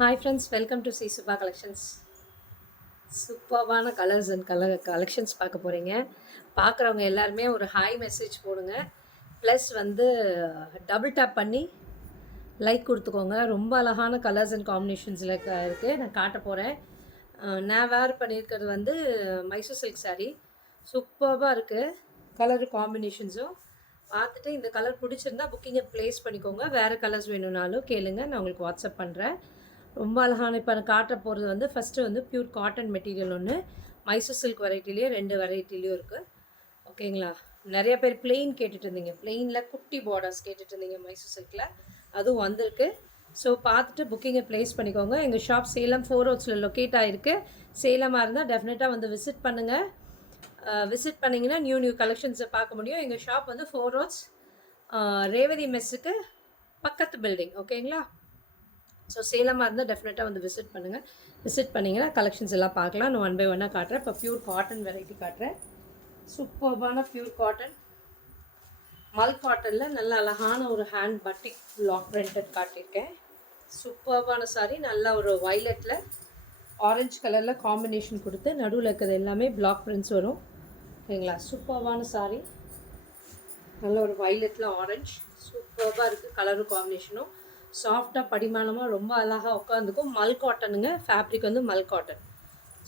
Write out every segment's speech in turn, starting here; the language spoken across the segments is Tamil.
Hi friends, welcome to Subha collections. சூப்பர்வான கலர்ஸ் அண்ட் கலெக்ஷன்ஸ் பார்க்க போகிறீங்க. பார்க்குறவங்க எல்லாருமே ஒரு ஹாய் மெசேஜ் போடுங்க. ப்ளஸ் வந்து டபுள் டேப் பண்ணி லைக் கொடுத்துக்கோங்க. ரொம்ப அழகான கலர்ஸ் அண்ட் காம்பினேஷன்ஸில் இருக்குது. நான் காட்ட போகிறேன். நான் வேர் பண்ணியிருக்கிறது வந்து மைசூர் சில்க் சாரீ. சூப்பர்வாக இருக்குது. கலர் காம்பினேஷன்ஸும் பார்த்துட்டு இந்த கலர் பிடிச்சிருந்தா புக்கிங்கை ப்ளேஸ் பண்ணிக்கோங்க. வேறு கலர்ஸ் வேணும்னாலும் கேளுங்க, நான் உங்களுக்கு வாட்ஸ்அப் பண்ணுறேன். ரொம்ப அழகான இப்போ நான் காட்ட போகிறது வந்து ஃபஸ்ட்டு வந்து ப்யூர் காட்டன் மெட்டீரியல் ஒன்று. மைசூர் சில்க் வெரைட்டிலேயே 2 வெரைட்டிலையும் இருக்குது. ஓகேங்களா? நிறைய பேர் பிளெயின் கேட்டுட்டு இருந்தீங்க. பிளெயினில் குட்டி பார்டர்ஸ் கேட்டுட்டு இருந்தீங்க மைசூர் சில்கில். அதுவும் வந்திருக்கு. ஸோ பார்த்துட்டு புக்கிங்கை ப்ளேஸ் பண்ணிக்கோங்க. எங்கள் ஷாப் சேலம் 4 ரோட்ஸில் லொக்கேட் ஆகிருக்கு. சேலமாக இருந்தால் டெஃபினட்டாக வந்து விசிட் பண்ணுங்கள். விசிட் பண்ணிங்கன்னா நியூ கலெக்ஷன்ஸை பார்க்க முடியும். எங்கள் ஷாப் வந்து 4 ரோட்ஸ் ரேவதி மெஸ்ஸுக்கு பக்கத்து பில்டிங். ஓகேங்களா? ஸோ சேலமாக இருந்தால் டெஃபினட்டாக வந்து விசிட் பண்ணுங்கள். விசிட் பண்ணிங்கன்னா கலெக்ஷன்ஸ் எல்லாம் பார்க்கலாம். நான் 1 by 1 காட்டுறேன். இப்போ ப்யூர் காட்டன் வெரைட்டி காட்டுறேன். சூப்பர்பான ப்யூர் காட்டன், மல் காட்டனில் நல்ல அழகான ஒரு ஹேண்ட் பட்டிக் பிளாக் பிரிண்டட் காட்டியிருக்கேன். சூப்பர்பான சாரி. நல்ல ஒரு வைலட்டில் ஆரஞ்சு கலரில் காம்பினேஷன் கொடுத்து நடுவில் இருக்கிறது எல்லாமே பிளாக் பிரிண்ட்ஸ் வரும். ஓகேங்களா? சூப்பர்பான சாரி. நல்ல ஒரு வைலட்டில் ஆரஞ்சு சூப்பர்பாக இருக்குது. கலரும் காம்பினேஷனும் சாஃப்டாக படிமானமாக ரொம்ப அழகாக உட்காந்துக்கும். மல் காட்டனுங்க. ஃபேப்ரிக் வந்து மல் காட்டன்.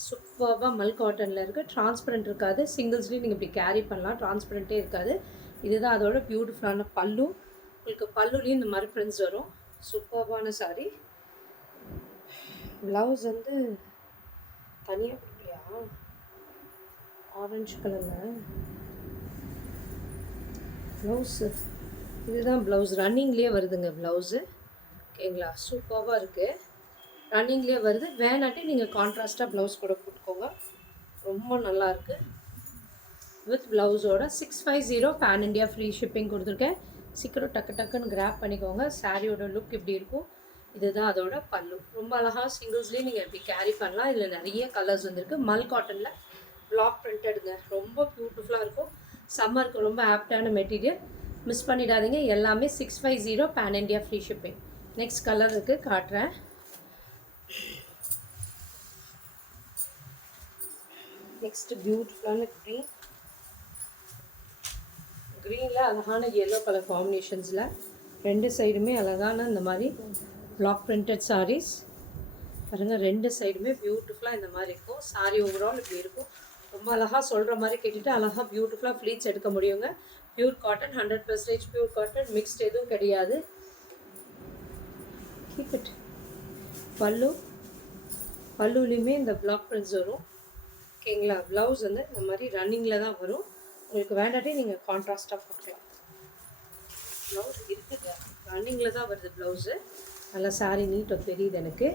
சூப்பர்பாக மல் காட்டனில் இருக்குது. டிரான்ஸ்பரண்ட் இருக்காது. சிங்கிள்ஸ்லேயும் நீங்கள் இப்படி கேரி பண்ணலாம். டிரான்ஸ்பரண்ட்டே இருக்காது. இதுதான் அதோட பியூட்டிஃபுல்லான பல்லு. உங்களுக்கு பல்லுலேயும் இந்த மாதிரி பிரிண்ட்ஸ் வரும். சூப்பர்பான சாரி. ப்ளவுஸ் வந்து தனியாக கொடுக்கலையா? ஆரஞ்சு கலரில் ப்ளவுஸு. இதுதான் ப்ளவுஸ். ரன்னிங்லேயே வருதுங்க ப்ளவுஸு. ஓகேங்களா? சூப்பராக இருக்குது. ரன்னிங்லேயே வருது. வேணாட்டி நீங்கள் கான்ட்ராஸ்ட்டாக ப்ளவுஸ் கூட போட்டுக்கோங்க. ரொம்ப நல்லாயிருக்கு. வித் ப்ளவுஸோட 650 பேன் இண்டியா ஃப்ரீ ஷிப்பிங் கொடுத்துருக்கேன். சீக்கிரம் டக்குன்னு கிராப் பண்ணிக்கோங்க. சாரியோட லுக் இப்படி இருக்கும். இதுதான் அதோட பல்லு. ரொம்ப அழகாக சிங்கிள்ஸ்லேயும் நீங்கள் இப்படி கேரி பண்ணலாம். இதில் நிறைய கலர்ஸ் வந்துருக்கு. மல் காட்டனில் பிளாக் பிரிண்டடுங்க. ரொம்ப பியூட்டிஃபுல்லாக இருக்கும். சம்மருக்கு ரொம்ப ஆப்டான மெட்டீரியல். மிஸ் பண்ணிடாதீங்க. எல்லாமே 650 pan India free shipping. Next colour இருக்குது, காட்டுறேன். நெக்ஸ்ட் பியூட்டிஃபுல்லான க்ரீன். க்ரீனில் அழகான எல்லோ கலர் காம்பினேஷன்ஸில் 2 சைடுமே அழகான இந்த மாதிரி பிளாக் பிரிண்டட் சாரீஸ் பாருங்கள். 2 சைடுமே பியூட்டிஃபுல்லாக இந்த மாதிரி இருக்கும். சாரீ ஓவரால் இப்படி இருக்கும். ரொம்ப அழகாக சொல்கிற மாதிரி கேட்டுட்டு அழகாக பியூட்டிஃபுல்லாக ஃப்ளீட்ஸ் எடுக்க முடியுங்க. Pure cotton, 100% pure cotton. Mixed எதுவும் கிடையாது. Keep it. பல்லுலேயுமே இந்த பிளாக் பிரிண்ட்ஸ் வரும். ஓகேங்களா? ப்ளவுஸ் வந்து இந்த மாதிரி ரன்னிங்கில் தான் வரும். உங்களுக்கு வேண்டாட்டே நீங்கள் கான்ட்ராஸ்ட்டாக போட்டுக்கலாம். ப்ளவுஸ் இருக்குது, ரன்னிங்கில் தான் வருது ப்ளவுஸு. நல்லா சாரீ நீட்டாக தெரியுது எனக்கு.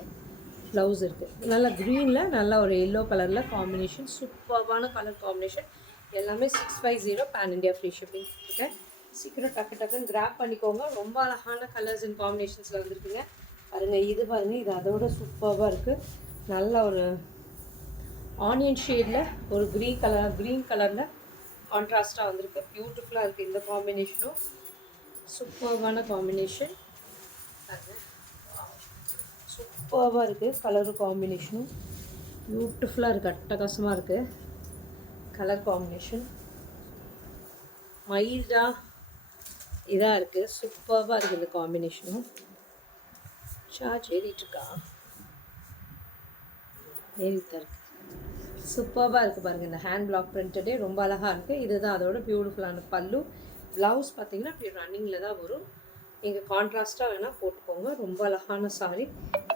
ப்ளவுஸ் இருக்குது. நல்லா க்ரீனில் நல்லா ஒரு எல்லோ கலரில் காம்பினேஷன். சூப்பர்வான colour combination. எல்லாமே 650 pan India free shipping. Okay, சீக்கிரம் டக்குன்னு கிராப் பண்ணிக்கோங்க. ரொம்ப அழகான கலர்ஸ் அண்ட் காம்பினேஷன்ஸில் வந்துருக்குங்க. பாருங்கள், இது பாருங்கள், இது அதோட சூப்பராக இருக்குது. நல்ல ஒரு ஆனியன் ஷேடில் ஒரு க்ரீன் கலரில் கான்ட்ராஸ்ட்டாக வந்திருக்கு. பியூட்டிஃபுல்லாக இருக்குது இந்த காம்பினேஷனும். சூப்பர்வான காம்பினேஷன். சூப்பராக இருக்குது. கலரும் காம்பினேஷனும் பியூட்டிஃபுல்லாக இருக்குது. அட்டகாசமாக இருக்குது கலர் காம்பினேஷன். மைல்டாக இதாக இருக்குது. சூப்பராக இருக்குது இந்த காம்பினேஷனும். சார்ஜ் ஏறிட்டுருக்கா? ஏறித்தான் இருக்குது. சூப்பராக இருக்குது பாருங்கள். இந்த ஹேண்ட் பிளாக் பிரிண்டடே ரொம்ப அழகாக இருக்குது. இதுதான் அதோட பியூட்டிஃபுல்லான பல்லு. ப்ளவுஸ் பார்த்திங்கன்னா அப்படி ரன்னிங்கில் தான் வரும். நீங்கள் கான்ட்ராஸ்ட்டாக வேணால் போட்டுக்கோங்க. ரொம்ப அழகான sorry.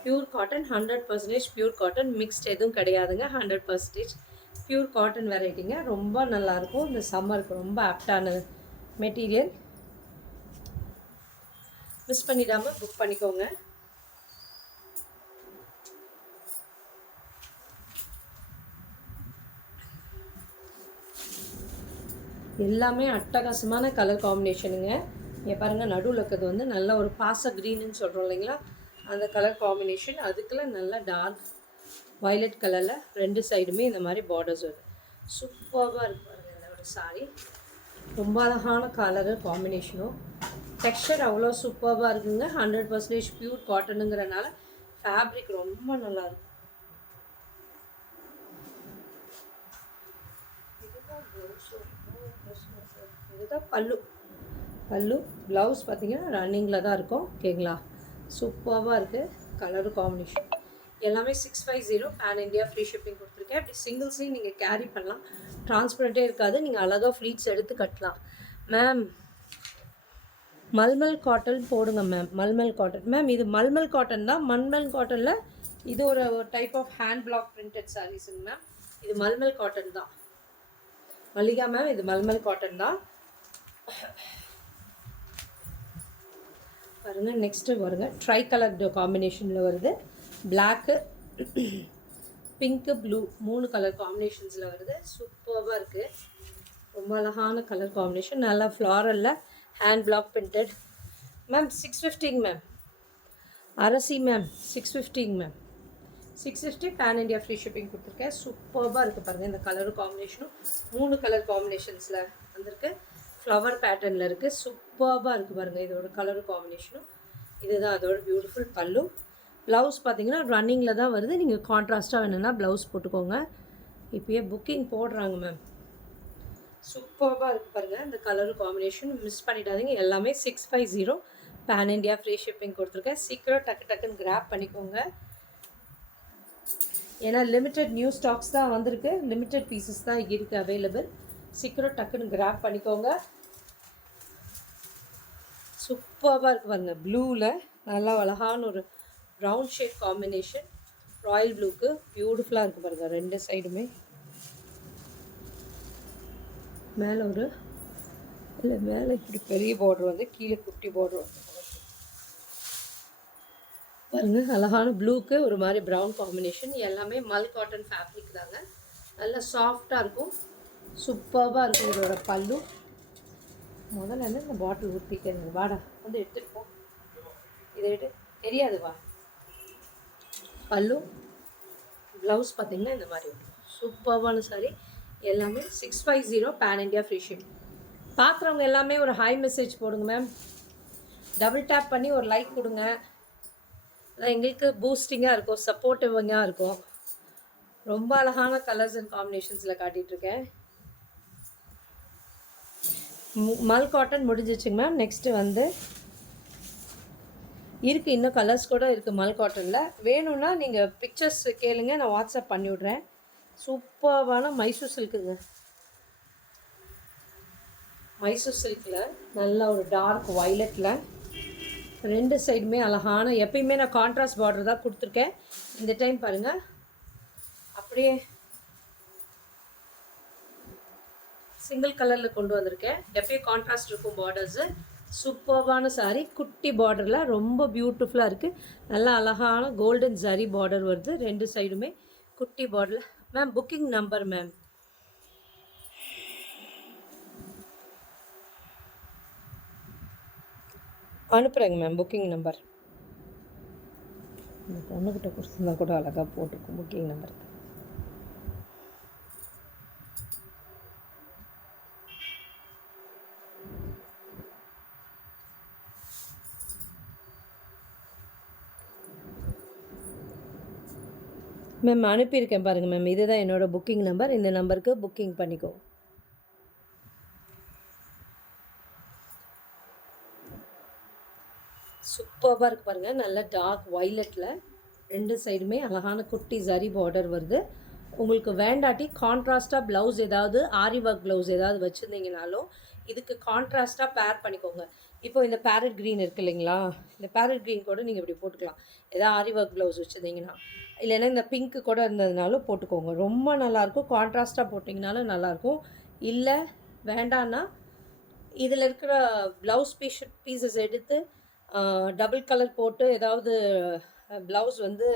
Pure cotton, 100% pure cotton. Mixed எதுவும் கிடையாதுங்க. 100% பியூர் காட்டன் வெரைட்டிங்க. ரொம்ப நல்லாயிருக்கும். இந்த சம்மருக்கு ரொம்ப ஆப்டான மெட்டீரியல். மிஸ் பண்ணிடாமல் புக் பண்ணிக்கோங்க. எல்லாமே அட்டகாசமான கலர் காம்பினேஷனுங்க. இங்கே பாருங்கள், நடுவில் இருக்கிறது வந்து நல்ல ஒரு பாச க்ரீனுன்னு சொல்கிறோம் இல்லைங்களா, அந்த கலர் காம்பினேஷன். அதுக்குள்ளே நல்லா டார்க் வயலட் கலரில் 2 சைடுமே இந்த மாதிரி பார்டர்ஸ் வருது. சூப்பராக இருக்குது பாருங்கள் இதோட சாரி. ரொம்ப அழகான கலரு காம்பினேஷனும். டெக்ஸ்சர் அவ்வளோ சூப்பராக இருக்குங்க. 100% பியூர் காட்டனுங்கிறனால ஃபேப்ரிக் ரொம்ப நல்லாயிருக்கும். இதுதான் இதுதான் பல்லு. ப்ளவுஸ் பார்த்தீங்கன்னா ரன்னிங்கில் தான் இருக்கும். ஓகேங்களா, சூப்பராக இருக்குது. கலரு காம்பினேஷன் எல்லாமே 650 பேன் இண்டியா ஃப்ரீ ஷிப்பிங் கொடுத்துருக்கேன். அப்படி சிங்கிள்ஸையும் நீங்கள் கேரி பண்ணலாம். டிரான்ஸ்பரண்ட்டே இருக்காது. நீங்கள் அழகாக ஃப்ளீட்ஸ் எடுத்து கட்டலாம். மேம் மல்மல் காட்டன் போடுங்க மேம். மல்மல் காட்டன் மேம், இது மல்மல் காட்டன் தான். மல்மல் காட்டனில் இது ஒரு type of hand block printed சாரீஸுங்க மேம். இது மல்மல் காட்டன் தான். மல்லிகா மேம், இது மல்மல் காட்டன் தான். பாருங்கள், நெக்ஸ்ட்டு வருங்க. ட்ரை கலர் காம்பினேஷனில் வருது. பிளாக்கு, பிங்க்கு, ப்ளூ 3 கலர் காம்பினேஷன்ஸில் வருது. சூப்பராக இருக்குது. ரொம்ப அழகான கலர் காம்பினேஷன். நல்லா ஃப்ளாரலில் hand block printed ma'am. 650 ma'am. Arasi ma'am 650 ma'am. 650 pan India free shipping கொடுத்துருக்கேன். சூப்பராக இருக்குது பாருங்கள். இந்த கலர் காம்பினேஷனும் 3 கலர் காம்பினேஷன்ஸில் வந்திருக்கு. ஃப்ளவர் பேட்டர்னில் இருக்குது. சூப்பராக இருக்குது பாருங்கள். இதோட கலர் காம்பினேஷனும் இதுதான் அதோட பியூட்டிஃபுல் பல்லு. ப்ளவுஸ் பார்த்தீங்கன்னா ரன்னிங்கில் தான் வருது. நீங்கள் கான்ட்ராஸ்ட்டாக வேணும்னா ப்ளவுஸ் போட்டுக்கோங்க. இப்போயே புக்கிங் போடுறாங்க மேம். சூப்பராக இருக்குது பாருங்கள். இந்த கலர் காம்பினேஷன் மிஸ் பண்ணிடாதீங்க. எல்லாமே 650 பேன் இண்டியா ஃப்ரீ ஷிப்பிங் கொடுத்துருக்கேன். சீக்கிரம் டக்குன்னு கிராப் பண்ணிக்கோங்க. ஏன்னா லிமிட்டட் நியூ ஸ்டாக்ஸ் தான் வந்திருக்கு. லிமிட்டட் பீசஸ் தான் இருக்குது அவைலபிள். சீக்கிரம் டக்குன்னு கிராப் பண்ணிக்கோங்க. சூப்பராக இருக்குது பாருங்கள். ப்ளூவில் நல்லா அழகான ஒரு ப்ரௌன் ஷேட் காம்பினேஷன். ராயல் ப்ளூக்கு பியூட்டிஃபுல்லாக இருக்குது பாருங்கள். 2 சைடுமே மேலே ஒரு இல்லை, மேலே இப்படி பெரிய பார்டர் வந்து கீழே குட்டி பார்டர் வந்து பாருங்கள். அழகான ப்ளூக்கு ஒரு மாதிரி ப்ரௌன் காம்பினேஷன். எல்லாமே மல் காட்டன் ஃபேப்ரிக் தாங்க. நல்லா சாஃப்டாக இருக்கும். சூப்பராக இருக்கும். இதோட பல்லு முதல்ல வந்து இந்த பாட்டில் ஊற்றிக்கிறேங்க. வாடா வந்து எடுத்துகிட்டு போ. இதை எடுத்து தெரியாது வா. பல்லு ப்ளவுஸ் பார்த்திங்கன்னா இந்த மாதிரி சூப்பரான சாரி. எல்லாமே 650 பேன் இண்டியா ஃப்ரீ ஷிப்பிங். பார்க்குறவங்க எல்லாமே ஒரு ஹை மெசேஜ் போடுங்க மேம். டபுள் டேப் பண்ணி ஒரு லைக் கொடுங்க. அதான் எங்களுக்கு பூஸ்டிங்காக இருக்கும், சப்போர்ட்டிவாக இருக்கும். ரொம்ப அழகான colours and காம்பினேஷன்ஸில் காட்டிகிட்ருக்கேன். Mal cotton முடிஞ்சிச்சுங்க ma'am. Next வந்து இருக்குது, இன்னும் கலர்ஸ் கூட இருக்குது மல் காட்டனில். வேணும்னா நீங்கள் பிக்சர்ஸ் கேளுங்க, நான் வாட்ஸ்அப் பண்ணிவிட்றேன். சூப்பரான மைசூர் சில்க்குங்க. மைசூர் சில்கில் நல்லா ஒரு டார்க் வைலட்டில் 2 சைடுமே அழகான, எப்பயுமே நான் கான்ட்ராஸ்ட் பார்டர் தான் கொடுத்துருக்கேன். இந்த டைம் பாருங்கள் அப்படியே சிங்கிள் கலரில் கொண்டு வந்திருக்கேன். எப்பயும் கான்ட்ராஸ்ட் இருக்கும் பார்டர்ஸு. சூப்பர்வான சாரீ. குட்டி பார்டரில் ரொம்ப பியூட்டிஃபுல்லாக இருக்குது. நல்லா அழகான கோல்டன் ஜரி பார்டர் வருது 2 சைடுமே குட்டி பார்டரில். மேம் புக்கிங் நம்பர் மேம் அனுப்புகிறேங்க மேம். புக்கிங் நம்பர் இந்த பொண்ணுக்கிட்ட கொடுத்துருந்தா கூட அழகாக போட்டிருக்கும் புக்கிங் நம்பர். மேம் அனுப்பியிருக்கேன் பாருங்கள் மேம். இதுதான் என்னோடய புக்கிங் நம்பர். இந்த நம்பருக்கு புக்கிங் பண்ணிக்கோ. சூப்பராக இருக்குது பாருங்கள். நல்ல டார்க் வைலட்டில் 2 சைடுமே அழகான குட்டி ஜரி பார்டர் வருது. உங்களுக்கு வேண்டாட்டி கான்ட்ராஸ்ட்டாக ப்ளவுஸ் ஏதாவது ஆரி ஒர்க் ப்ளவுஸ் ஏதாவது வச்சுருந்தீங்கனாலும் இதுக்கு கான்ட்ராஸ்ட்டாக பேர் பண்ணிக்கோங்க. இப்போ இந்த பேரட் க்ரீன் இருக்குது இல்லைங்களா, இந்த பேரட் க்ரீன் கூட நீங்கள் இப்படி போட்டுக்கலாம். ஏதாவது ஆரி ஒர்க் ப்ளவுஸ் வச்சுருந்தீங்கன்னா, இல்லைன்னா இந்த பிங்க்கு கூட இருந்ததுனாலும் போட்டுக்கோங்க. ரொம்ப நல்லாயிருக்கும். கான்ட்ராஸ்ட்டாக போட்டிங்கனாலும் நல்லாயிருக்கும். இல்லை வேண்டான்னா இதில் இருக்கிற ப்ளவுஸ் பீசஸ் எடுத்து டபுள் கலர் போட்டு ஏதாவது ப்ளவுஸ் வந்து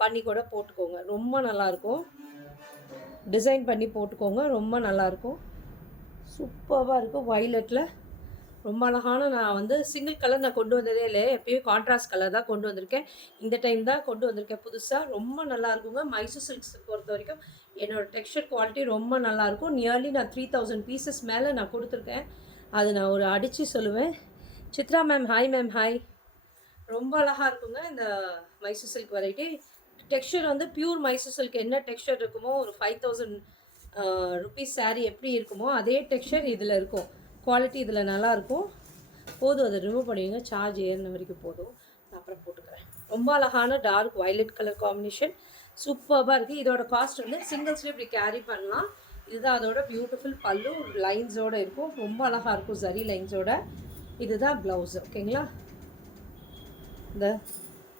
பண்ணி கூட போட்டுக்கோங்க. ரொம்ப நல்லாயிருக்கும். டிசைன் பண்ணி போட்டுக்கோங்க. ரொம்ப நல்லாயிருக்கும். சூப்பராக இருக்கும். வைலட்டில் ரொம்ப அழகான, நான் வந்து சிங்கிள் கலர் நான் கொண்டு வந்ததே இல்லை. எப்பயும் கான்ட்ராஸ்ட் கலர் தான் கொண்டு வந்திருக்கேன். இந்த டைம் தான் கொண்டு வந்திருக்கேன் புதுசாக. ரொம்ப நல்லாயிருக்குங்க. மைசூர் சில்க்ஸ் பொறுத்த வரைக்கும் என்னோடய டெக்ஸ்சர் குவாலிட்டி ரொம்ப நல்லாயிருக்கும். நியர்லி நான் 3000 பீசஸ் மேலே நான் கொடுத்துருக்கேன். அது நான் ஒரு அடித்து சொல்லுவேன். Chitra ma'am hi ma'am. Hi. ரொம்ப அழகாக இருக்குங்க இந்த மைசூர் சில்க் வெரைட்டி. டெக்ஸ்சர் வந்து பியூர் மைசூர் சில்க் என்ன டெக்ஸ்சர் இருக்குமோ ஒரு 5000 ருபீஸ் சாரீ எப்படி இருக்குமோ அதே டெக்ஸ்சர் இதில் இருக்கும். குவாலிட்டி இதில் நல்லாயிருக்கும். போதும், அதை ரிமூவ் பண்ணுவீங்க, சார்ஜ் ஏறின வரைக்கும் போதும். நான் அப்புறம் போட்டுக்கிறேன். ரொம்ப அழகான டார்க் வயலட் கலர் காம்பினேஷன், சூப்பராக இருக்குது. இதோட காஸ்ட் வந்து சிங்கிள்ஸ்லேயும் இப்படி கேரி பண்ணலாம். இதுதான் அதோட பியூட்டிஃபுல் பல்லு, லைன்ஸோடு இருக்கும். ரொம்ப அழகாக இருக்கும் சரி லைன்ஸோட. இதுதான் ப்ளவுஸ். ஓகேங்களா, இந்த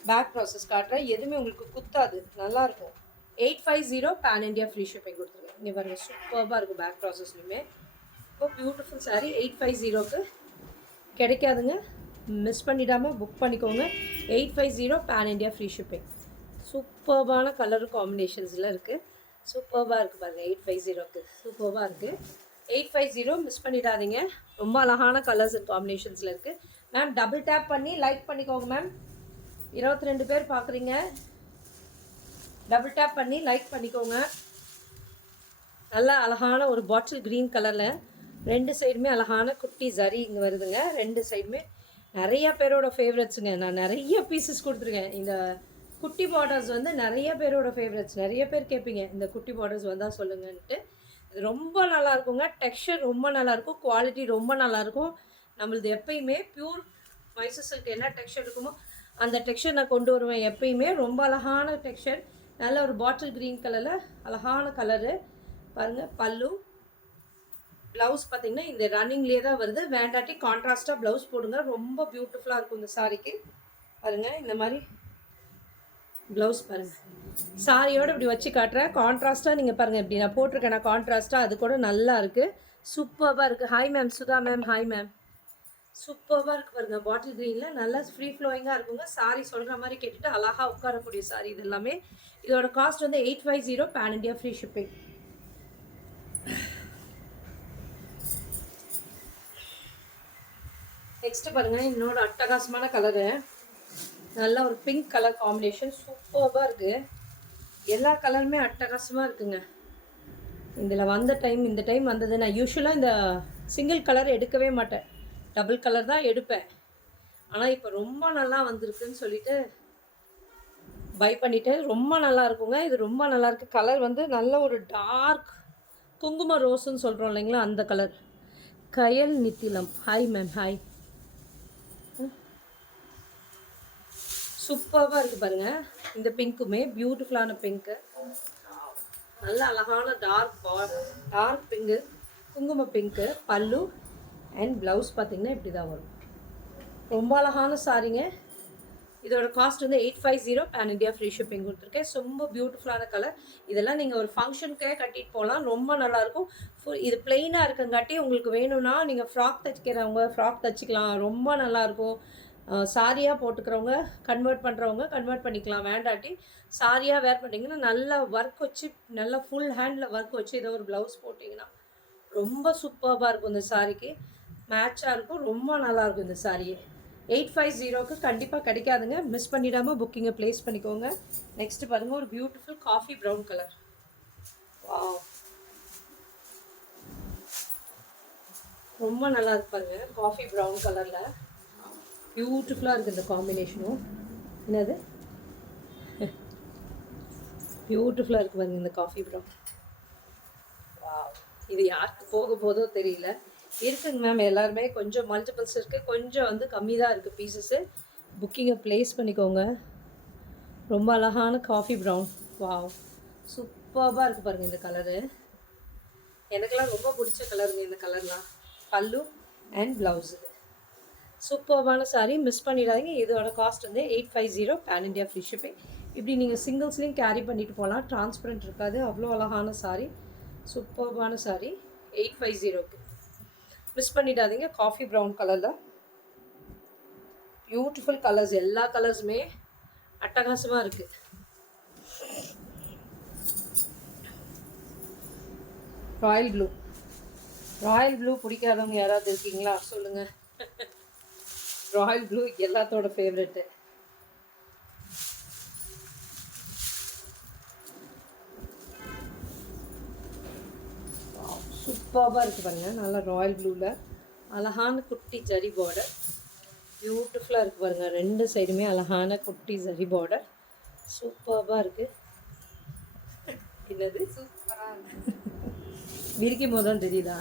பேக் ப்ராசஸ் காட்டுறேன். எதுவுமே உங்களுக்கு குத்தாது, நல்லாயிருக்கும். 850 பேன் இண்டியா ஃப்ரீ ஷிப்பிங் கொடுத்துருக்கேன். இங்கே பாருங்கள், சூப்பராக இருக்கும் பேக் ப்ராசஸ்லையுமே. இப்போ பியூட்டிஃபுல் சாரீ 850க்கு கிடைக்காதுங்க, மிஸ் பண்ணிடாமல் புக் பண்ணிக்கோங்க. 850 பேன் இண்டியா ஃப்ரீ ஷிப்பிங். சூப்பர்பான கலர் காம்பினேஷன்ஸில் இருக்குது. சூப்பராக இருக்குது பாருங்கள், 850க்கு சூப்பராக இருக்குது. 850 மிஸ் பண்ணிடாதீங்க. ரொம்ப அழகான கலர்ஸ் அண்ட் காம்பினேஷன்ஸில் இருக்குது. மேம் டபுள் டேப் பண்ணி லைக் பண்ணிக்கோங்க மேம். 22 பேர் பார்க்குறீங்க, டபுள் டேப் பண்ணி லைக் பண்ணிக்கோங்க. நல்லா அழகான ஒரு பாட்டில் க்ரீன் கலரில் 2 சைடுமே அழகான குட்டி ஜரி இங்கே வருதுங்க. 2 சைடுமே நிறைய பேரோட ஃபேவரட்ஸுங்க. நான் நிறைய பீசஸ் கொடுத்துருக்கேன். இந்த குட்டி பார்டர்ஸ் வந்து நிறைய பேரோட ஃபேவரட்ஸ். நிறைய பேர் கேட்பீங்க இந்த குட்டி பார்டர்ஸ் வந்தால் சொல்லுங்கன்ட்டு. இது ரொம்ப நல்லாயிருக்குங்க. டெக்ஸ்சர் ரொம்ப நல்லாயிருக்கும், குவாலிட்டி ரொம்ப நல்லாயிருக்கும். நம்மளது எப்பயுமே பியூர் மைசூர் சில்க் என்ன டெக்ஸ்சர் இருக்குமோ அந்த டெக்ஸ்சர் நான் கொண்டு வருவேன் எப்பயுமே. ரொம்ப அழகான டெக்ஸ்சர், நல்ல ஒரு பாட்டில் க்ரீன் கலரில் அழகான கலரு பாருங்கள். பல்லு, ப்ளவுஸ் பார்த்திங்கன்னா இந்த ரன்னிங்லேயே தான் வருது. வேண்டாட்டி கான்ட்ராஸ்ட்டாக ப்ளவுஸ் போடுங்க, ரொம்ப பியூட்டிஃபுல்லாக இருக்கும் இந்த சாரீக்கு. பாருங்கள், இந்த மாதிரி ப்ளவுஸ் பாருங்கள். சாரியோடு இப்படி வச்சு காட்டுறேன். கான்ட்ராஸ்ட்டாக நீங்கள் பாருங்கள், இப்படி நான் போட்டிருக்கேன் நான் கான்ட்ராஸ்ட்டாக, அது கூட நல்லா இருக்குது, சூப்பராக இருக்குது. Hi ma'am, Sudha ma'am, hi ma'am. சூப்பராக இருக்குது பாருங்கள், பாட்டில் க்ரீனில் நல்லா ஃப்ரீ ஃப்ளோயிங்காக இருக்குங்க. சாரி சொல்கிற மாதிரி கேட்டுட்டு அழகாக உட்காரக்கூடிய சாரி இது எல்லாமே. இதோட காஸ்ட் வந்து 850 pan India free shipping. Next பாருங்கள், இன்னொரு அட்டகாசமான கலரு, நல்ல ஒரு பிங்க் கலர் காம்பினேஷன், சூப்பராக இருக்குது. எல்லா கலருமே அட்டகாசமாக இருக்குங்க. இதில் வந்த டைம், இந்த டைம் வந்தது. நான் யூஸ்வலாக இந்த சிங்கிள் கலர் எடுக்கவே மாட்டேன், டபுள் கலர் தான் எடுப்பேன். ஆனால் இப்போ ரொம்ப நல்லா வந்திருக்குன்னு சொல்லிட்டு பை பண்ணிவிட்டேன். ரொம்ப நல்லா இருக்குங்க, இது ரொம்ப நல்லாயிருக்கு. கலர் வந்து நல்ல ஒரு டார்க் குங்கும ரோஸுன்னு சொல்கிறோம் இல்லைங்களா, அந்த கலர். கயல் நித்திலம், ஹாய் மேம், ஹாய். சூப்பராக இருக்குது பாருங்கள். இந்த பிங்க்குமே பியூட்டிஃபுல்லான பிங்க்கு, நல்ல அழகான டார்க் பிங்கு, குங்கும பிங்க்கு. பல்லு அண்ட் ப்ளவுஸ் பார்த்திங்கன்னா இப்படி தான் வரும். ரொம்ப அழகான சாரிங்க. இதோட காஸ்ட் வந்து 850 பேன் இண்டியா ஃப்ரீ ஷிப்பிங் கொடுத்துருக்கேன். ரொம்ப பியூட்டிஃபுல்லான கலர். இதெல்லாம் நீங்கள் ஒரு ஃபங்க்ஷனுக்கே கட்டிட்டு போகலாம், ரொம்ப நல்லாயிருக்கும். இது பிளெயினாக இருக்குங்காட்டி உங்களுக்கு வேணும்னா நீங்கள் ஃப்ராக் தைக்கிறவங்க ஃப்ராக் தைச்சிக்கலாம், ரொம்ப நல்லாயிருக்கும். சாரியாக போட்டுக்கிறவங்க கன்வெர்ட் பண்ணிக்கலாம். வேண்டாட்டி சாரியாக வேர் பண்ணிங்கன்னா நல்லா ஒர்க் வச்சு, நல்லா ஃபுல் ஹேண்டில் ஒர்க் வச்சு ஏதோ ஒரு ப்ளவுஸ் போட்டிங்கன்னா ரொம்ப சூப்பராக இருக்கும். இந்த சாரிக்கு மேட்சாக இருக்கும், ரொம்ப நல்லாயிருக்கும் இந்த சாரியே. 850க்கு கண்டிப்பாக கிடைக்காதுங்க, மிஸ் பண்ணிடாமல் புக்கிங்கை ப்ளேஸ் பண்ணிக்கோங்க. நெக்ஸ்ட்டு பாருங்கள், ஒரு beautiful coffee brown colour. Wow, ரொம்ப நல்லா இருக்கு பாருங்கள். காஃபி ப்ரௌன் கலரில் பியூட்டிஃபுல்லாக இருக்குது இந்த காம்பினேஷனும். என்னது பியூட்டிஃபுல்லாக இருக்குது பாருங்கள் இந்த காஃபி ப்ரௌன். வாவ், இது யாருக்கு போக போதோ தெரியல. இருக்குங்க மேம், எல்லாருமே கொஞ்சம் மல்டிபிள்ஸ் இருக்குது, கொஞ்சம் வந்து கம்மி தான் இருக்குது பீசஸ்ஸு. புக்கிங்கை ப்ளேஸ் பண்ணிக்கோங்க. ரொம்ப அழகான காஃபி ப்ரௌன். வாவ், சூப்பராக இருக்குது பாருங்கள் இந்த கலரு. எனக்கெல்லாம் ரொம்ப பிடிச்ச கலருங்க இந்த கலர்லாம். பல்லு அண்ட் ப்ளவுஸு சூப்பர்பான சாரீ, மிஸ் பண்ணிடாதீங்க. இதோட காஸ்ட் வந்து 850 பேன் இண்டியா ஃப்ரீ ஷிப்பிங். இப்படி நீங்கள் சிங்கிள்ஸ்லேயும் கேரி பண்ணிட்டு போகலாம், டிரான்ஸ்பரண்ட் இருக்காது. அவ்வளோ அழகான சாரீ, சூப்பர்பான சாரீ. 850க்கு மிஸ் பண்ணிடாதீங்க. காஃபி ப்ரௌன் கலரில் பியூட்டிஃபுல் கலர்ஸ், எல்லா கலர்ஸுமே அட்டகாசமாக இருக்குது. ராயல் ப்ளூ பிடிக்காதவங்க யாராவது இருக்கீங்களா சொல்லுங்கள். ராயல் ப்ளூ எல்லாத்தோட ஃபேவரெட்டு. சூப்பராக இருக்குது பாருங்கள், நல்லா ராயல் ப்ளூவில் அழகான குட்டி ஜரி பார்டர். பியூட்டிஃபுல்லாக இருக்குது பாருங்கள். 2 சைடுமே அழகான குட்டி சரி பார்டர். சூப்பராக இருக்குது. என்னது சூப்பராக இருக்குது. விரிக்கும் போது தான் தெரியுதா?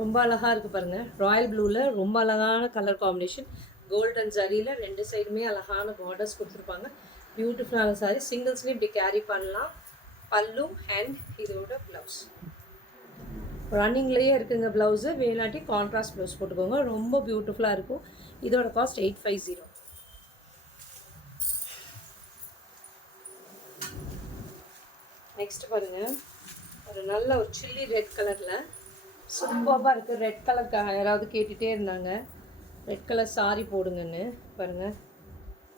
ரொம்ப அழகாக இருக்குது பாருங்கள். ராயல் ப்ளூவில் ரொம்ப அழகான கலர் காம்பினேஷன். கோல்டன் ஜரியில் 2 சைடுமே அழகான பார்டர்ஸ் கொடுத்துருப்பாங்க. பியூட்டிஃபுல்லான சாரி. சிங்கிள்ஸ்லேயும் இப்படி கேரி பண்ணலாம். பல்லு அண்ட் இதோட ப்ளவுஸ் ரன்னிங்லேயே இருக்குங்க. ப்ளவுஸு வேணாட்டி கான்ட்ராஸ்ட் ப்ளவுஸ் போட்டுக்கோங்க. ரொம்ப பியூட்டிஃபுல்லாக இருக்கும். இதோட காஸ்ட் 850. நெக்ஸ்ட் பாருங்கள், ஒரு நல்ல ஒரு சில்லி ரெட் கலரில் சூப்பராக இருக்குது. ரெட் கலர் யாராவது கேட்டுகிட்டே இருந்தாங்க ரெட் கலர் சாரி போடுங்கன்னு. பாருங்கள்,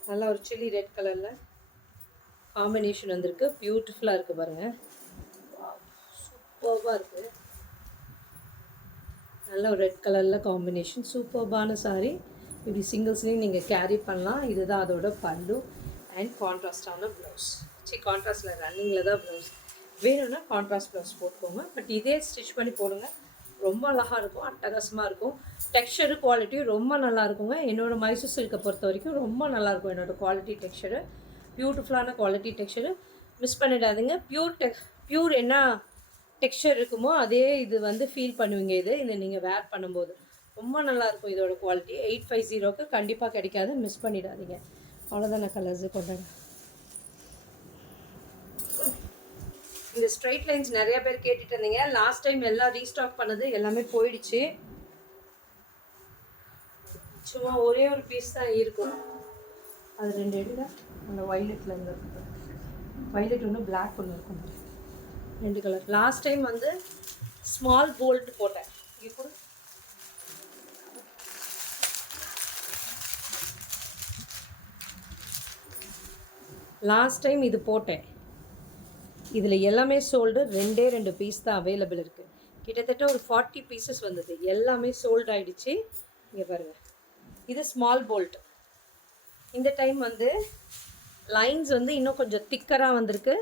நல்லா ஒரு சில்லி ரெட் கலரில் காம்பினேஷன் வந்திருக்கு. பியூட்டிஃபுல்லாக இருக்குது பாருங்கள். சூப்பராக இருக்குது. நல்ல ஒரு ரெட் கலரில் காம்பினேஷன். சூப்பர்பான சாரி. இப்படி சிங்கிள்ஸ்லேயும் நீங்கள் கேரி பண்ணலாம். இதுதான் அதோட பல்லு அண்ட் கான்ட்ராஸ்டான ப்ளவுஸ். கான்ட்ராஸ்டில் ரன்னிங்கில் தான் ப்ளவுஸ். வேணும்னா கான்ட்ராஸ்ட் ப்ளவுஸ் போட்டுக்கோங்க. பட் இதே ஸ்டிச் பண்ணி போடுங்க. ரொம்ப அழகாக இருக்கும், அட்டகாசமாக இருக்கும். டெக்ஸ்சரு குவாலிட்டியும் ரொம்ப நல்லா இருக்குங்க. என்னோடய மைசூர் சில்கை பொறுத்த வரைக்கும் ரொம்ப நல்லாயிருக்கும். என்னோடய குவாலிட்டி டெக்ஸ்சரு பியூட்டிஃபுல்லான குவாலிட்டி டெக்ஸ்சரு. மிஸ் பண்ணிடாதீங்க. பியூர் என்ன டெக்ஸ்சர் இருக்குமோ அதே இது வந்து ஃபீல் பண்ணுவீங்க. இதை நீங்கள் வேர் பண்ணும்போது ரொம்ப நல்லாயிருக்கும். இதோட குவாலிட்டி 850க்கு கண்டிப்பாக கிடைக்காது. மிஸ் பண்ணிடாதீங்க. அவ்வளோதான கலர்ஸு கொண்டாங்க. இந்த ஸ்ட்ரைட் லைன்ஸ் நிறைய பேர் கேட்டுட்டு இருந்தீங்க. லாஸ்ட் டைம் எல்லாம் ரீஸ்டாக் பண்ணது எல்லாமே போயிடுச்சு. சும்மா ஒரே ஒரு பீஸ் தான் இருக்கும். அது 2 எடுங்க. அந்த வைலெட்டில் இருந்து வைலெட் ஒன்று பிளாக் ஒன்று இருக்கும். 2 கலர். லாஸ்ட் டைம் வந்து ஸ்மால் போல்ட் போட்டேன். இப்போ லாஸ்ட் டைம் இது போட்டேன். இதில் எல்லாமே சோல்டு. 2 பீஸ் தான் அவைலபிள் இருக்குது. கிட்டத்தட்ட ஒரு 40 பீசஸ் வந்தது. எல்லாமே சோல்டு ஆகிடுச்சு. இங்கே பாருங்கள், இது ஸ்மால் போல்ட். இந்த டைம் வந்து லைன்ஸ் வந்து இன்னும் கொஞ்சம் திக்கராக வந்திருக்கு.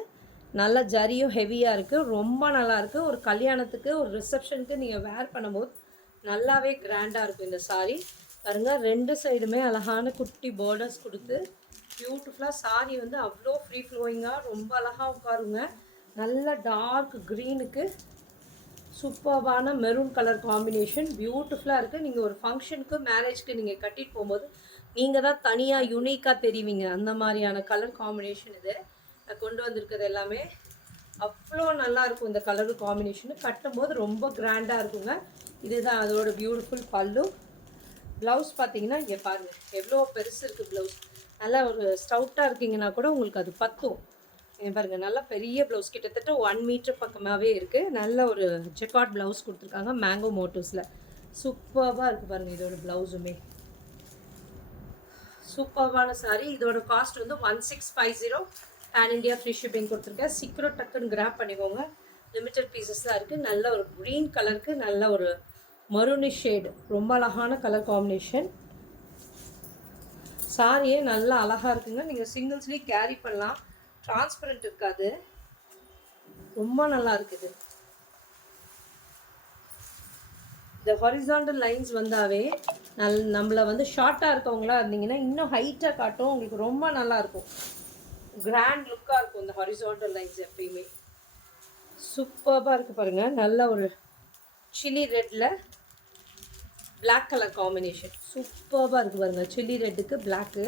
நல்ல ஜரியும் ஹெவியாக இருக்குது. ரொம்ப நல்லாயிருக்கு. ஒரு கல்யாணத்துக்கு ஒரு ரிசப்ஷனுக்கு நீங்கள் வேர் பண்ணும்போது நல்லாவே கிராண்டாக இருக்கும் இந்த சாரீ. பாருங்கள், 2 சைடுமே அழகான குட்டி பார்டர்ஸ் கொடுத்து பியூட்டிஃபுல்லாக சாரீ வந்து அவ்வளோ ஃப்ரீ ஃப்ளோயிங்காக ரொம்ப அழகாக உட்காருங்க. நல்ல டார்க் க்ரீனுக்கு சூப்பர்பான மெரூன் கலர் காம்பினேஷன் பியூட்டிஃபுல்லாக இருக்குது. நீங்கள் ஒரு ஃபங்க்ஷனுக்கு மேரேஜ்க்கு நீங்கள் கட்டிட்டு போகும்போது நீங்கள் தான் தனியாக யூனிக்காக தெரிவிங்க. அந்த மாதிரியான கலர் காம்பினேஷன் இது நான் கொண்டு வந்திருக்கிறது. எல்லாமே அவ்வளோ நல்லாயிருக்கும். இந்த கலர் காம்பினேஷனு கட்டும்போது ரொம்ப கிராண்டாக இருக்குங்க. இதுதான் அதோட பியூட்டிஃபுல் பல்லு. ப்ளவுஸ் பார்த்தீங்கன்னா இங்கே பாருங்கள் எவ்வளோ பெருசு இருக்குது ப்ளவுஸ். நல்லா ஒரு ஸ்டவுட்டாக இருக்கீங்கன்னா கூட உங்களுக்கு அது பத்தும். பாருங்கள், நல்லா பெரிய ப்ளவுஸ். கிட்டத்தட்ட 1 மீட்டர் பக்கமாகவே இருக்குது. நல்ல ஒரு ஜெக்கார்ட் ப்ளவுஸ் கொடுத்துருக்காங்க மேங்கோ மோட்டிவ்ஸில். சூப்பராக இருக்குது பாருங்கள். இதோட ப்ளவுஸுமே சூப்பர்வான சாரீ. இதோட காஸ்ட் வந்து 1650. பேன் இண்டியா ஃப்ரீ ஷிப்பிங் கொடுத்துருக்கேன். சீக்கிரம் டக்குன்னு கிராப் பண்ணிக்கோங்க. லிமிட்டட் பீசஸ் தான் இருக்குது. நல்ல ஒரு க்ரீன் கலருக்கு நல்ல ஒரு மரூனிஷ் ஷேடு. ரொம்ப அழகான கலர் காம்பினேஷன். சாரியே நல்லா அழகாக இருக்குங்க. நீங்கள் சிங்கிள்ஸ்லேயும் கேரி பண்ணலாம். டிரான்ஸ்பரண்ட் இருக்காது. ரொம்ப நல்லா இருக்குது. இந்த ஹாரிசாண்டல் லைன்ஸ் வந்தாவே நம்மளை வந்து ஷார்ட்டாக இருக்கவங்களா இருந்தீங்கன்னா இன்னும் ஹைட்டாக காட்டும். உங்களுக்கு ரொம்ப நல்லாயிருக்கும். கிராண்ட் லுக்காக இருக்கும் இந்த ஹாரிசாண்டல் லைன்ஸ் எப்பயுமே. சூப்பராக இருக்குது பாருங்கள். நல்ல ஒரு சில்லி ரெட்டில் பிளாக் கலர் காம்பினேஷன் சூப்பராக இருக்குது பாருங்கள். சில்லி ரெட்டுக்கு பிளாக்கு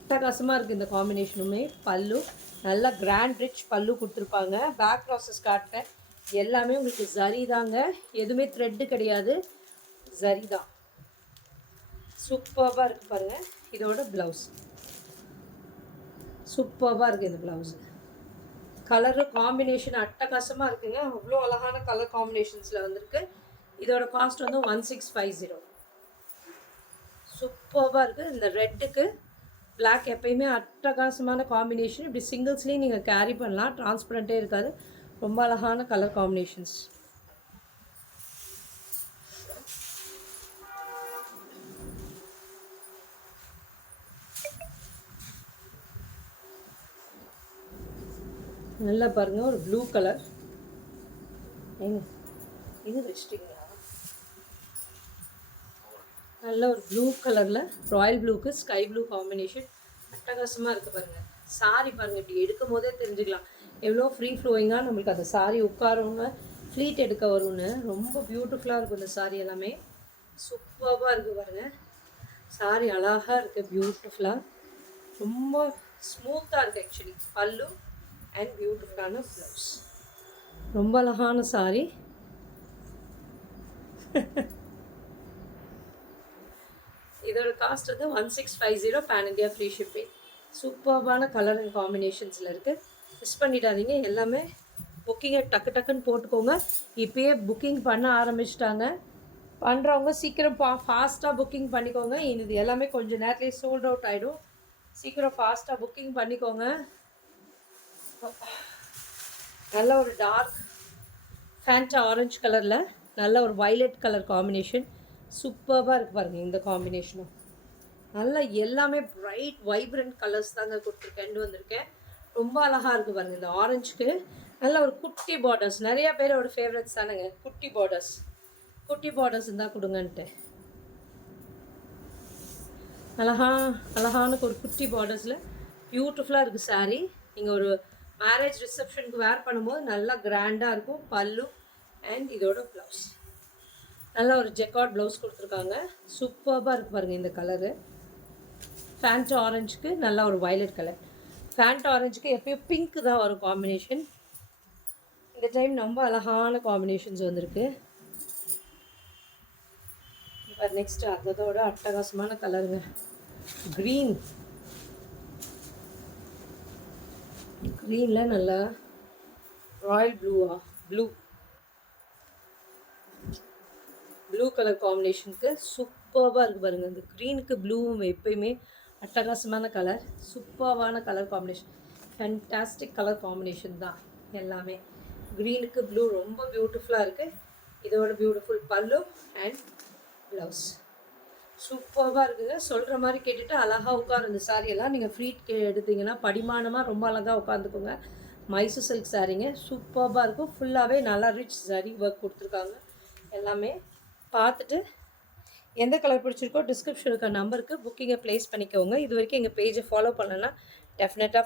அட்டகாசமாக இருக்குது இந்த காம்பினேஷனுமே. பல்லு நல்லா கிராண்ட் ரிச் பல்லு கொடுத்துருப்பாங்க. பேக் ப்ராசஸ் காட்டுறேன். எல்லாமே உங்களுக்கு ஜரி தாங்க. எதுவுமே த்ரெட்டு கிடையாது, ஜரி தான். சூப்பராக இருக்குது பாருங்கள். இதோட ப்ளவுஸ் சூப்பராக இருக்குது. இந்த ப்ளவுஸு கலரு காம்பினேஷன் அட்டகாசமாக இருக்குங்க. அவ்வளோ அழகான கலர் காம்பினேஷன்ஸில் வந்திருக்கு. இதோட காஸ்ட் வந்து 1650. சூப்பராக இருக்குது. இந்த ரெட்டுக்கு பிளாக் எப்பயுமே அட்டகாசமான காம்பினேஷன். இப்படி சிங்கிள்ஸ்லேயும் நீங்கள் கேரி பண்ணலாம். டிரான்ஸ்பரண்ட்டே இருக்காது. ரொம்ப அழகான கலர் காம்பினேஷன்ஸ். நல்லா பாருங்கள், ஒரு ப்ளூ கலர். இது வச்சிட்டிங்களா? நல்ல ஒரு ப்ளூ கலரில் ராயல் ப்ளூக்கு ஸ்கை ப்ளூ காம்பினேஷன் அட்டகாசமாக இருக்குது பாருங்கள். சாரி பாருங்கள், இப்படி எடுக்கும் போதே தெரிஞ்சுக்கலாம் எவ்வளோ ஃப்ரீ ஃப்ளோயிங்காக நம்மளுக்கு அந்த சாரி உட்காரவங்க ஃப்ளீட் எடுக்க வரும்னு. ரொம்ப பியூட்டிஃபுல்லாக இருக்கும் இந்த சாரி எல்லாமே. சூப்பராக இருக்குது பாருங்கள். சாரி அழகாக இருக்குது, பியூட்டிஃபுல்லாக ரொம்ப ஸ்மூத்தாக இருக்குது ஆக்சுவலி. பல்லு அண்ட் பியூட்டிஃபுல்லான ப்ளவுஸ். ரொம்ப அழகான சாரி. இதோட காஸ்ட் வந்து 1650 பேன் இண்டியா ஃப்ரீ ஷிப்பிங். சூப்பர்பான கலர் அண்ட் காம்பினேஷன்ஸில் இருக்குது. மிஸ் பண்ணிடாதீங்க. எல்லாமே புக்கிங்கை டக்கு டக்குன்னு போட்டுக்கோங்க. இப்போயே புக்கிங் பண்ண ஆரம்பிச்சிட்டாங்க. பண்ணுறவங்க சீக்கிரம் ஃபாஸ்ட்டாக புக்கிங் பண்ணிக்கோங்க. இது எல்லாமே கொஞ்சம் நேரத்துலேயே சோல்ட் அவுட் ஆகிடும். சீக்கிரம் ஃபாஸ்ட்டாக புக்கிங் பண்ணிக்கோங்க. நல்ல ஒரு டார்க் ஃபேண்டா ஆரஞ்சு கலரில் நல்ல ஒரு வைலட் கலர் காம்பினேஷன். சூப்பராக இருக்குது பாருங்கள் இந்த காம்பினேஷனும். நல்லா எல்லாமே ப்ரைட் வைப்ரண்ட் கலர்ஸ் தாங்க கொடுத்துருக்கேன் வந்திருக்கேன். ரொம்ப அழகாக இருக்குது பாருங்கள். இந்த ஆரஞ்சுக்கு நல்ல ஒரு குட்டி பார்டர்ஸ். நிறையா பேரோட ஃபேவரட்ஸ் தானேங்க குட்டி பார்டர்ஸ். குட்டி பார்டர்ஸ் இருந்தால் கொடுங்கன்ட்டு அழகான ஒரு குட்டி பார்டர்ஸில் பியூட்டிஃபுல்லாக இருக்குது சாரீ. நீங்கள் ஒரு மேரேஜ் ரிசப்ஷனுக்கு வேர் பண்ணும்போது நல்லா கிராண்டாக இருக்கும். பல்லு அண்ட் இதோட ப்ளவுஸ். நல்லா ஒரு ஜெக்கார்ட் ப்ளவுஸ் கொடுத்துருக்காங்க. சூப்பராக இருக்குது பாருங்கள் இந்த கலரு. ஃபேண்ட் ஆரஞ்சுக்கு நல்லா ஒரு வயலட் கலர். ஃபேண்ட் ஆரஞ்சுக்கு எப்பயும் பிங்க்கு தான் வரும் காம்பினேஷன். இந்த டைம் ரொம்ப அழகான காம்பினேஷன்ஸ் வந்திருக்கு. இப்போ நெக்ஸ்ட்டு அதோட அட்டகாசமான கலருங்க க்ரீனில் நல்லா ராயல் ப்ளூ கலர் காம்பினேஷனுக்கு சூப்பராக இருக்குது பாருங்கள். இந்த க்ரீனுக்கு ப்ளூவும் எப்பயுமே அட்டகாசமான கலர். சூப்பரான colour combination. Fantastic colour combination தான் எல்லாமே. க்ரீனுக்கு ப்ளூ ரொம்ப பியூட்டிஃபுல்லாக இருக்குது. இதோட பியூட்டிஃபுல் பல்லு அண்ட் ப்ளவுஸ். சூப்பராக இருக்குங்க. சொல்கிற மாதிரி கேட்டுட்டு அழகாக உட்காரு. இந்த சாரியெல்லாம் நீங்கள் ஃப்ரீட் எடுத்தீங்கன்னா படிமானமாக ரொம்ப அழகாக உட்காந்துக்கோங்க. மைசூர் சில்க் சாரீங்க. சூப்பராக இருக்கும். ஃபுல்லாகவே நல்லா ரிச் சாரீ ஒர்க் கொடுத்துருக்காங்க. எல்லாமே பார்த்துட்டு எந்த கலர் பிடிச்சிருக்கோ டிஸ்கிரிப்ஷனுக்கு நம்பருக்கு புக்கிங்கை ப்ளேஸ் பண்ணிக்கோங்க. இது வரைக்கும் எங்கள் பேஜை ஃபாலோ பண்ணலன்னா டெஃபினட்டாக